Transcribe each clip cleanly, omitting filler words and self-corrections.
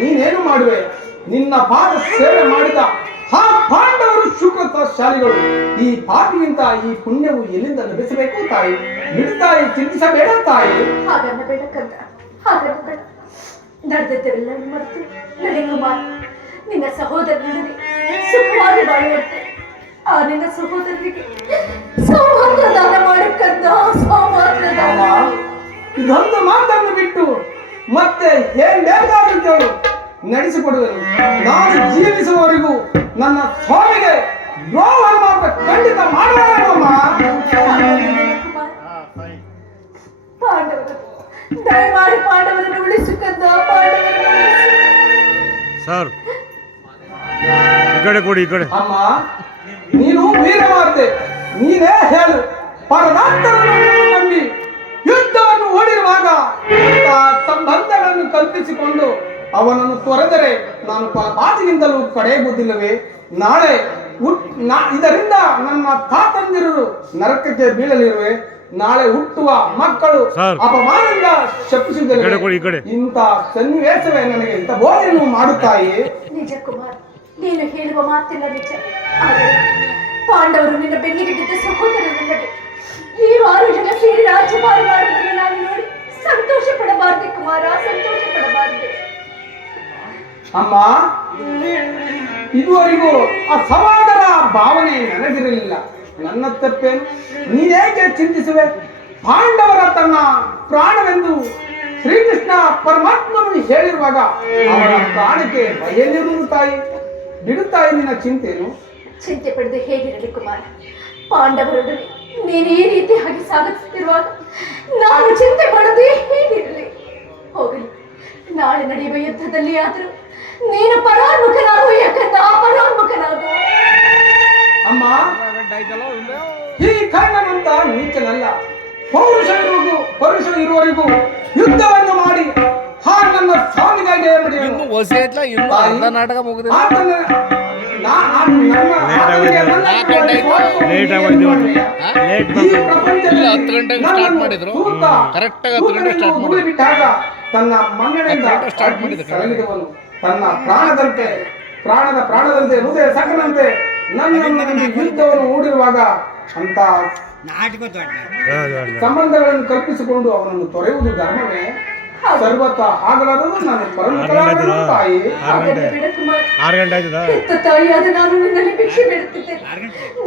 ನೀನೇನು ಮಾಡುವೆ? ನಿನ್ನ ಪಾದ ಸೇವೆ ಮಾಡಿದ ಆ ಪಾಂಡವರು ಶಾಲಿಗಳು. ಈ ಪಾಪಿಗಿಂತ ಈ ಪುಣ್ಯವು ಎಲ್ಲಿಂದ ಲಭಿಸಬೇಕು ತಾಯಿ? ಬಿಡು ತಾಯಿ, ಚಿಂತಿಸಬೇಡ ತಾಯಿ. ಹಾಗನ್ನ ಬೇಡ ಕಂದ, ಹಾಗನ್ನ ಬೇಡ. ನಡೆದದ್ದೆಲ್ಲ ಮರೆತು ನಡೆ ಕುಮಾರ್, ನಿನ್ನ ಸಹೋದರನಲ್ಲಿ ಸುಖವಾಗಿ ಬಾಳುವಂತೆ ಆ ನಿನ್ನ ಸಹೋದರನಿಗೆ ಸೌಭಾಗ್ಯ ದಾನ ಮಾಡು ಕಂದ, ಸೌಭಾಗ್ಯ ದಾನ. ಇದೊಂದು ಮಾತನ್ನು ಬಿಟ್ಟು ಮತ್ತೆ ಏನ್ ಬೇಕಾದ್ರೂ ಕೇಳು, ನಡೆಸಿಕೊಡುವೆನು. ನಾನು ಜೀವಿಸುವವರೆಗೂ ನನ್ನ ಸ್ವಾಮಿಗೆ ದ್ರೋಹ ಮಾತ್ರ ಖಂಡಿತ ಮಾಡಬೇಡಮ್ಮ. ಪಾಂಡವರು ದಯಮಾಡಿ ಪಾಂಡವರನ್ನು ಉಳಿಸು ಕಂದ, ಪಾಂಡವರನ್ನು ಸರ್ ಈ ಕಡೆ ಕೊಡಿ, ಈ ಕಡೆ. ಅಮ್ಮ, ನೀನು ವೀರವಾರ್ತೆ, ನೀನೇ ಹೇಳು. ಪರದಾಂತರನ್ನು ನಂಬಿ ಯುದ್ಧವನ್ನು ಓಡಿರುವಾಗ ಸಂಬಂಧಗಳನ್ನು ಕಲ್ಪಿಸಿಕೊಂಡು ಅವನನ್ನು ತೊರೆದರೆ ನಾನು ಪಾತಿಗಿಂತಲೂ ಕಡೆಯಬಹುದಿಲ್ಲವೇ? ನಾಳೆ ಇದರಿಂದ ನನ್ನ ತಾತಂದಿರು ನರಕಕ್ಕೆ ಬೀಳಲಿರುವೆ. ನಾಳೆ ಹುಟ್ಟುವ ಮಕ್ಕಳು ಅಪಮಾನದಿಂದ ಶಪಿಸುವುದಿಲ್ಲ. ಇಂಥ ಸನ್ನಿವೇಶವೇ ನನಗೆ ಇಂಥ ಬೋಧನೆಯನ್ನು ಮಾಡುತ್ತಾಯಿ. ನಿಜ ಕುಮಾರ್, ನೀನು ಹೇಳುವ ಮಾತಿಲ್ಲ ನಿಜ. ಆದರೆ ಪಾಂಡವರು ನಿನ್ನ ಬೆನ್ನಿಗೆ ಬಿದ್ದ ಸಹೋದರನಲ್ಲದೆ ಈ 6 ಜನ ಸೇರಿ ರಾಜ್ಯಭಾರ ಮಾಡುವುದನ್ನು ನಾನು ನೋಡಿ ಸಂತೋಷ ಪಡಬಾರದೆ ಕುಮಾರ, ಸಂತೋಷ ಪಡಬಾರದೆ. ಅಮ್ಮ, ಇದುವರೆಗೂ ಆ ಸಮಾಧಾನ ಭಾವನೆ ನನಗಿರಲಿಲ್ಲ. ನನ್ನ ತಪ್ಪೇನು? ನೀನೇಕೆ ಚಿಂತಿಸುವೆ? ಪಾಂಡವರ ತನ್ನ ಪ್ರಾಣವೆಂದು ಶ್ರೀಕೃಷ್ಣ ಪರಮಾತ್ಮನು ಹೇಳಿರುವಾಗ ಅವರ ಪ್ರಾಣಕ್ಕೆ ಭಯನಿರುವುದು ತಾಯಿ. ಬಿಡುತ್ತಾಯಿ ನಿನ್ನ ಚಿಂತೆನು? ಚಿಂತೆ ಪಡೆದು ಹೇಗಿರಲಿ ಕುಮಾರ? ಪಾಂಡವರೊಡನೆ ನೀನು ಈ ರೀತಿಯಾಗಿ ಸಾಗಿಸುತ್ತಿರುವಾಗ ನಾನು ಚಿಂತೆ ಪಡದೆ ಹೇಗಿರಲಿ? ಹೋಗಲಿ, ನಾಳೆ ನಡೆಯುವ ಯುದ್ಧದಲ್ಲಿ ಆದರೂ ನೀನು ಪರಾನ್ಮುಖನಾಗು, ಯಾಕಂದ ಪರಾನ್ಮುಖನಾಗು. ಅಮ್ಮ, ಈ ಕರ್ಣನಂತ ನೀಚನಲ್ಲ. ಪೌರುಷ ಇರುವವರೆಗೂ ಯುದ್ಧವನ್ನು ಮಾಡಿ ನನ್ನ ಸ್ವಾಮಿಗಾಗಿ ತನ್ನ ಮನ್ನಣೆಯಿಂದ ತನ್ನ ಪ್ರಾಣದಂತೆ ಹೃದಯ ಸಕನಂತೆ ನನ್ನನ್ನು ಯುದ್ಧವನ್ನು ಹೂಡಿರುವಾಗ ಅಂತ ಸಂಬಂಧಗಳನ್ನು ಕಲ್ಪಿಸಿಕೊಂಡು ಅವನನ್ನು ತೊರೆಯುವುದು ಧರ್ಮವೇ? ಸರ್ವತ ಆಗಲಾರದು. ನಾನು ಪರಮಕಲಾರನು ತಾಯಿ. ತಾಯಿಯಾದ ನಾನು ನಿನ್ನಲ್ಲಿ ಭಿಕ್ಷೆ ಬೇಡುತ್ತಿದ್ದೇನೆ.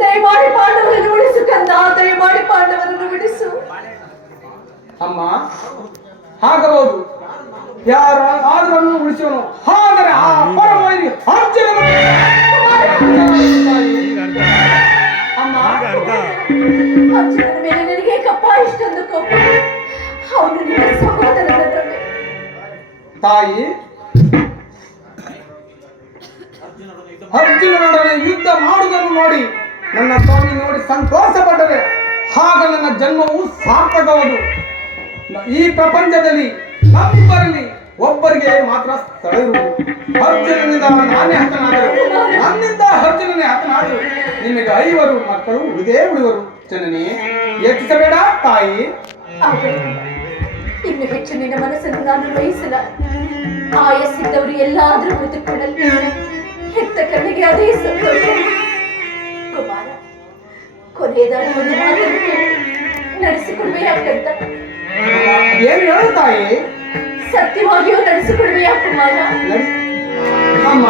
ದಯಮಾಡಿ ಪಾಂಡವರನ್ನು ಉಳಿಸು ಕಂದ, ದಯಮಾಡಿ ಪಾಂಡವರನ್ನು ಉಳಿಸು. ಅಮ್ಮ, ಹಾಗಬಹುದು. ಯಾರ ಆದ್ರನ್ನು ಉಳಿಸುವನು. ಆದರೆ ಆ ಪರಮವೈರಿ ಅಮ್ಮ, ಅರ್ಜುನನ ಮೇಲೆ ನನಗೆ ಕಪ್ಪ ಇಷ್ಟೊಂದು ಕೋಪ. ಅವನು ನಿನ್ನ ಸಹೋದರನಲ್ಲವೇ? ತಾಯಿ, ಅರ್ಜುನನೊಡನೆ ಯುದ್ಧ ಮಾಡುವುದನ್ನು ನೋಡಿ ನನ್ನ ಸ್ವಾಮಿ ನೋಡಿ ಸಂತೋಷ ಪಟ್ಟರೆ ಆಗ ನನ್ನ ಜನ್ಮವು ಸಾರ್ಥಕವದು. ಈ ಪ್ರಪಂಚದಲ್ಲಿ ನಮ್ಮಿಬ್ಬರಲ್ಲಿ ಒಬ್ಬರಿಗೆ ಮಾತ್ರ ಸ್ಥಳ ಇರುವುದು. ಅರ್ಜುನನಿಂದ ನಾನೇ ಹತನಾದರು, ನನ್ನಿಂದ ಅರ್ಜುನನೇ ಹತನಾದರು. ನಿಮಗೆ 5 ಮಕ್ಕಳು ಉಳಿವರು. ಜನನಿ, ಯೋಚಿಸಬೇಡ ತಾಯಿ. ಇನ್ನು ಹೆಚ್ಚು ನಿನ್ನ ಮನಸ್ಸನ್ನು ನಾನು ವಹಿಸಲ. ಆಯಸ್ಸಿದ್ದವರು ಎಲ್ಲಾದ್ರೂ ಉಳಿದುಕೊಳ್ಳಲಿ. ಹೆತ್ತ ಕಣ್ಣಿಗೆ ಅದೇ ಸಂತೋಷ. ಕುಮಾರ, ಕೊನೆಯದಾದ ಒಂದು ಮಾತನ್ನು ನಡೆಸಿಕೊಡುವೆಯಾಕಂತ. ಏನು ಹೇಳು ತಾಯಿ? ಸತ್ಯವಾಗಿಯೂ ನಡೆಸಿಕೊಡುವೆಯಾ ಕುಮಾರ? ಅಮ್ಮ,